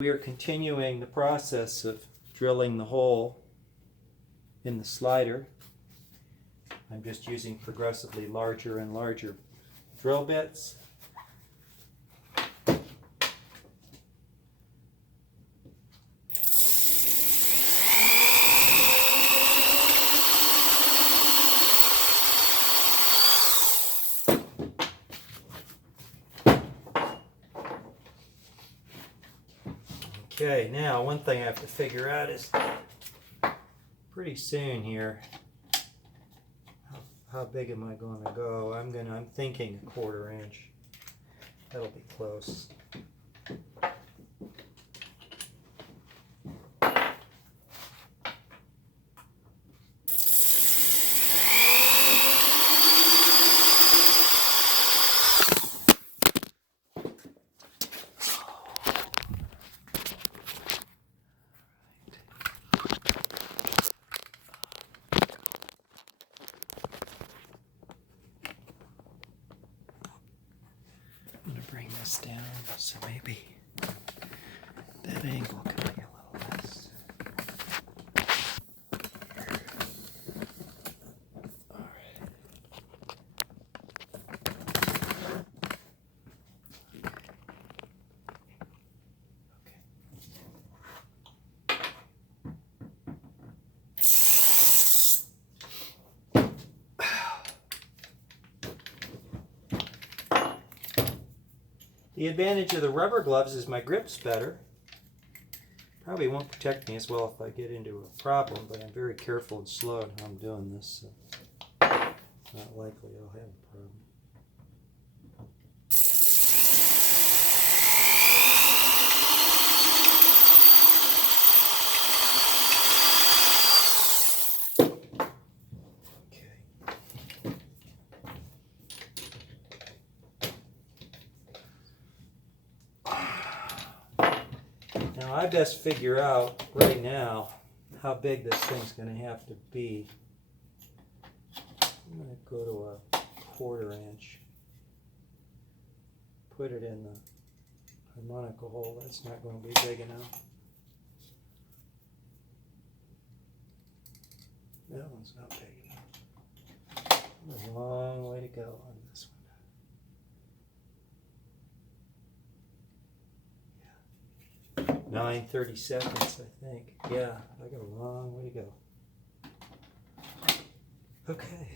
We are continuing the process of drilling the hole in the slider. I'm just using progressively larger and larger drill bits. Okay, now one thing I have to figure out is pretty soon here, how big am I going to go? I'm thinking 1/4 inch. That'll be close. I'm going to bring this down so maybe that angle can be a little less. All right. The advantage of the rubber gloves is my grip's better. Probably won't protect me as well if I get into a problem, but I'm very careful and slow in how I'm doing this, so it's not likely I'll have a problem. Now I best figure out right now how big this thing's going to have to be. I'm going to go to a 1/4 inch. Put it in the harmonica hole. That's not going to be big enough. That one's not big enough. There's a long way to go on this one. 9:30 seconds, I think. Yeah, I got a long way to go. Okay.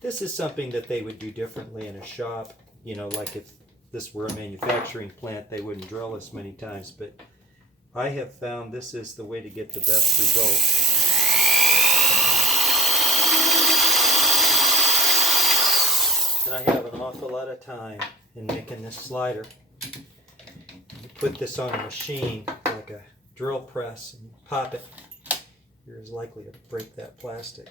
This is something that they would do differently in a shop. You know, like if this were a manufacturing plant, they wouldn't drill this many times. But I have found this is the way to get the best results. And I have an awful lot of time in making this slider. You put this on a machine like a drill press and you pop it, you're as likely to break that plastic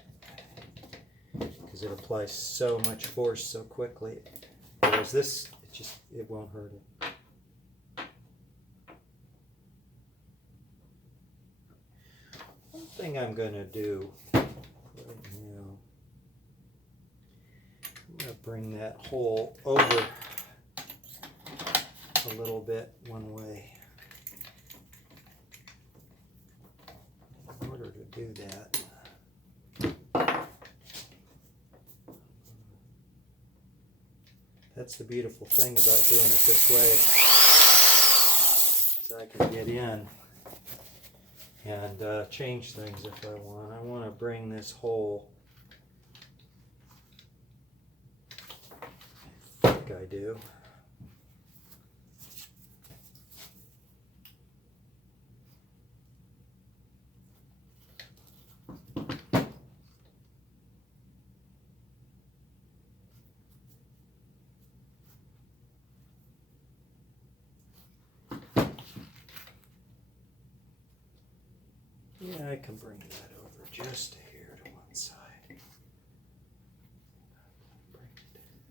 because it applies so much force so quickly. Whereas this, it won't hurt it. One thing I'm going to do right now, I'm going to bring that hole over a little bit one way. In order to do that, that's the beautiful thing about doing it this way, is I can get in and change things if I want. I want to bring this hole, I think I do. Yeah, I can bring that over just here to one side. Bring it that way.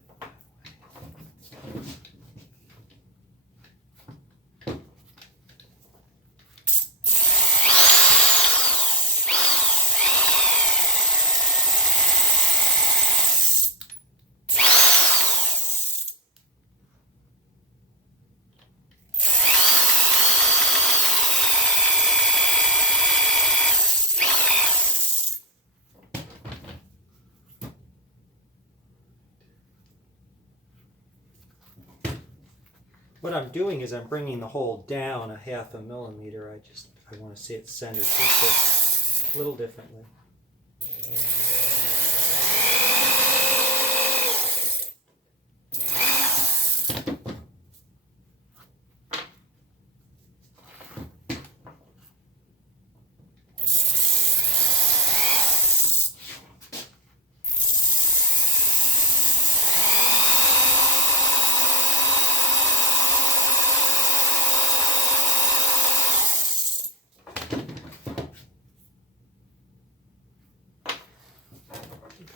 What I'm doing is I'm bringing the hole down a 1/2 millimeter. I want to see it centered just a little differently.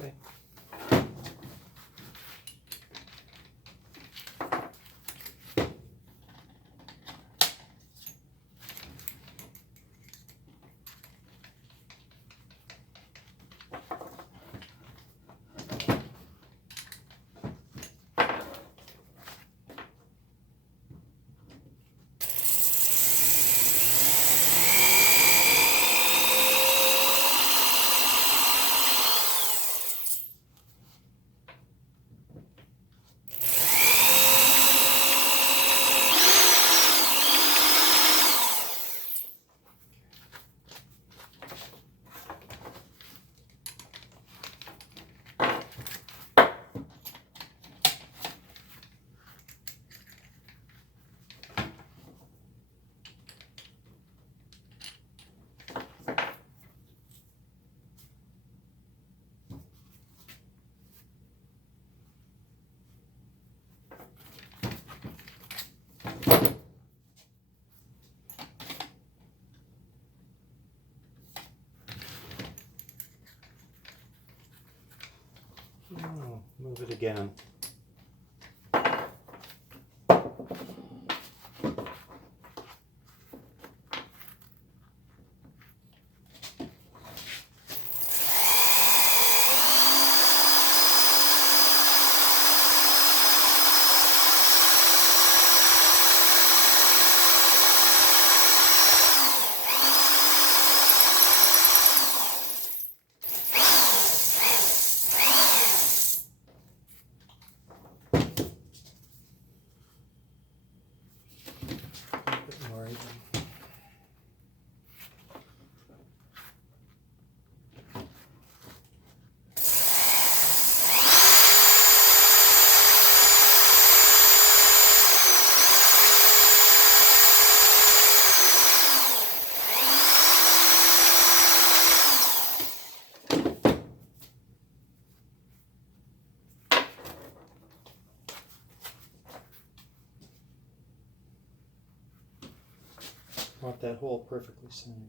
Okay. Oh, move it again. Want that hole perfectly centered.